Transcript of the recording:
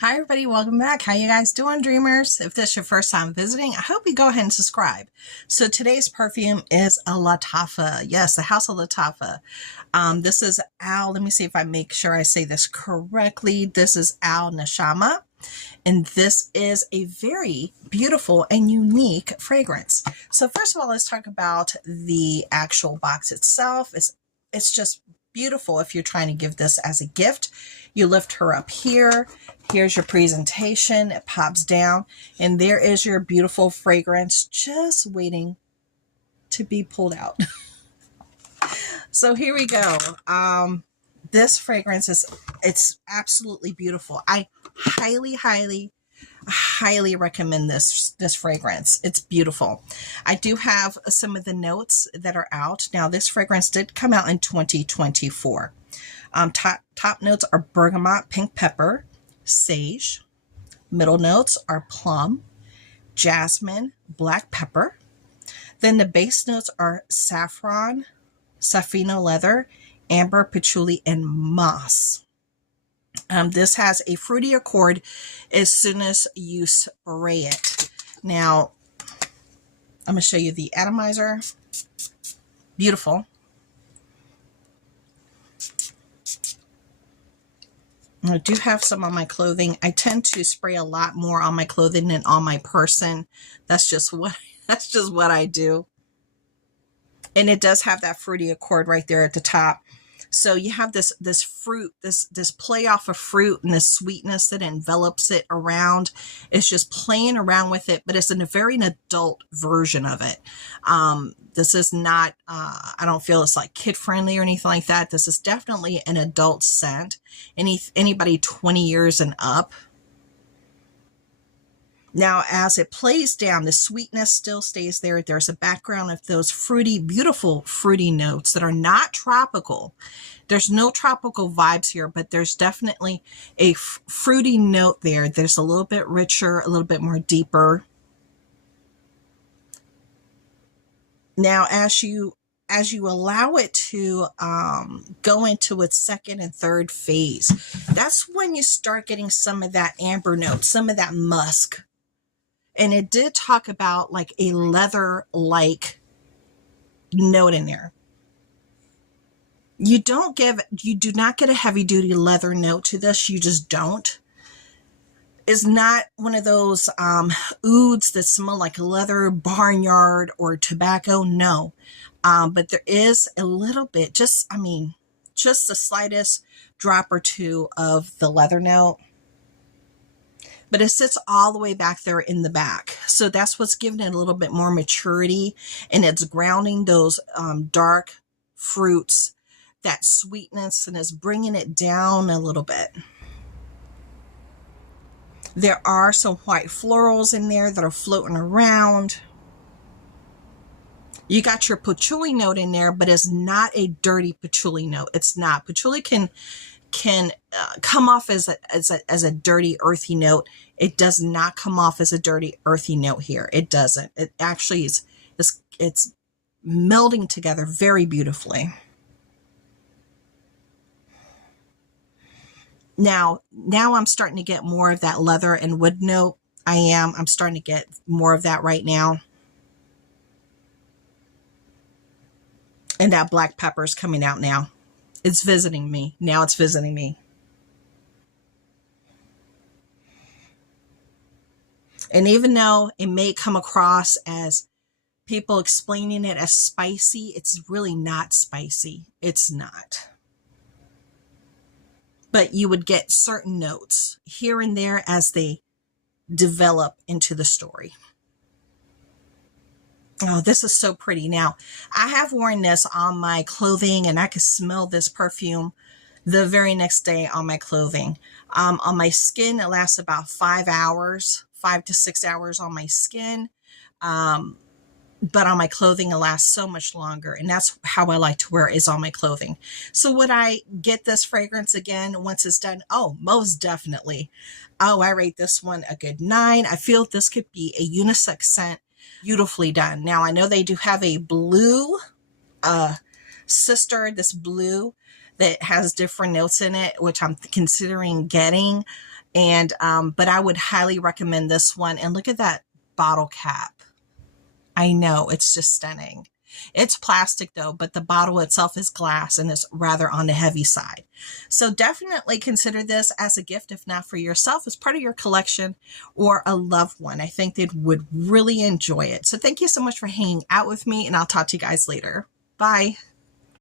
Hi everybody, welcome back. How you guys doing, dreamers? If this is your first time visiting, I hope you go ahead and subscribe. So today's perfume is a Lattafa. Yes, the House of Lattafa. This is Al. Let me see if I make sure I say this correctly. This is Al Nashama. And this is a very beautiful and unique fragrance. So first of all, let's talk about the actual box itself. It's just beautiful if you're trying to give this as a gift. You lift her up here. Here's your presentation. It pops down. And there is your beautiful fragrance just waiting to be pulled out. So here we go. This fragrance it's absolutely beautiful. I highly recommend this fragrance. It's beautiful. I do have some of the notes that are out. Now, this fragrance did come out in 2024. Top notes are bergamot, pink pepper, sage. Middle notes are plum, jasmine, black pepper. Then the base notes are saffron, Saffiano Leather, amber, patchouli, and moss. This has a fruity accord as soon as you spray it. Now, I'm going to show you the atomizer. Beautiful. I do have some on my clothing. I tend to spray a lot more on my clothing than on my person. That's just what I do. And it does have that fruity accord right there at the top. So you have this fruit, this play off of fruit and the sweetness that envelops it around. It's just playing around with it, but it's in a very adult version of it. This is not, I don't feel it's like kid friendly or anything like that. This is definitely an adult scent. Anybody 20 years and up. Now, as it plays down, the sweetness still stays there. There's a background of those fruity, beautiful fruity notes that are not tropical. There's no tropical vibes here, but there's definitely a fruity note there. There's a little bit richer, a little bit more deeper. Now, as you allow it to go into its second and third phase, that's when you start getting some of that amber note, some of that musk. And it did talk about like a leather-like note in there. You do not get a heavy-duty leather note to this. You just don't. It's not one of those ouds that smell like leather, barnyard, or tobacco. No. But there is a little bit, just the slightest drop or two of the leather note. But it sits all the way back there in the back. So that's what's giving it a little bit more maturity, and it's grounding those dark fruits, that sweetness, and it's bringing it down a little bit. There are some white florals in there that are floating around. You got your patchouli note in there, but it's not a dirty patchouli note. It's not. Patchouli can come off as a dirty, earthy note. It does not come off as a dirty, earthy note here. It doesn't. It actually it's melding together very beautifully. Now I'm starting to get more of that leather and wood note. I'm starting to get more of that right now. And that black pepper is coming out now. It's visiting me. Now it's visiting me. And even though it may come across as people explaining it as spicy, it's really not spicy. It's not. But you would get certain notes here and there as they develop into the story. Oh, this is so pretty. Now, I have worn this on my clothing, and I could smell this perfume the very next day on my clothing. On my skin, it lasts about 5 hours, 5 to 6 hours on my skin. But on my clothing, it lasts so much longer. And that's how I like to wear it, is on my clothing. So would I get this fragrance again once it's done? Oh, most definitely. Oh, I rate this one a good 9. I feel this could be a unisex scent. Beautifully done. Now, I know they do have a blue sister, this blue that has different notes in it, which I'm considering getting. And, but I would highly recommend this one. And look at that bottle cap. I know, it's just stunning. It's plastic though, but the bottle itself is glass and is rather on the heavy side. So definitely consider this as a gift, if not for yourself, as part of your collection or a loved one. I think they would really enjoy it. So thank you so much for hanging out with me, and I'll talk to you guys later. Bye.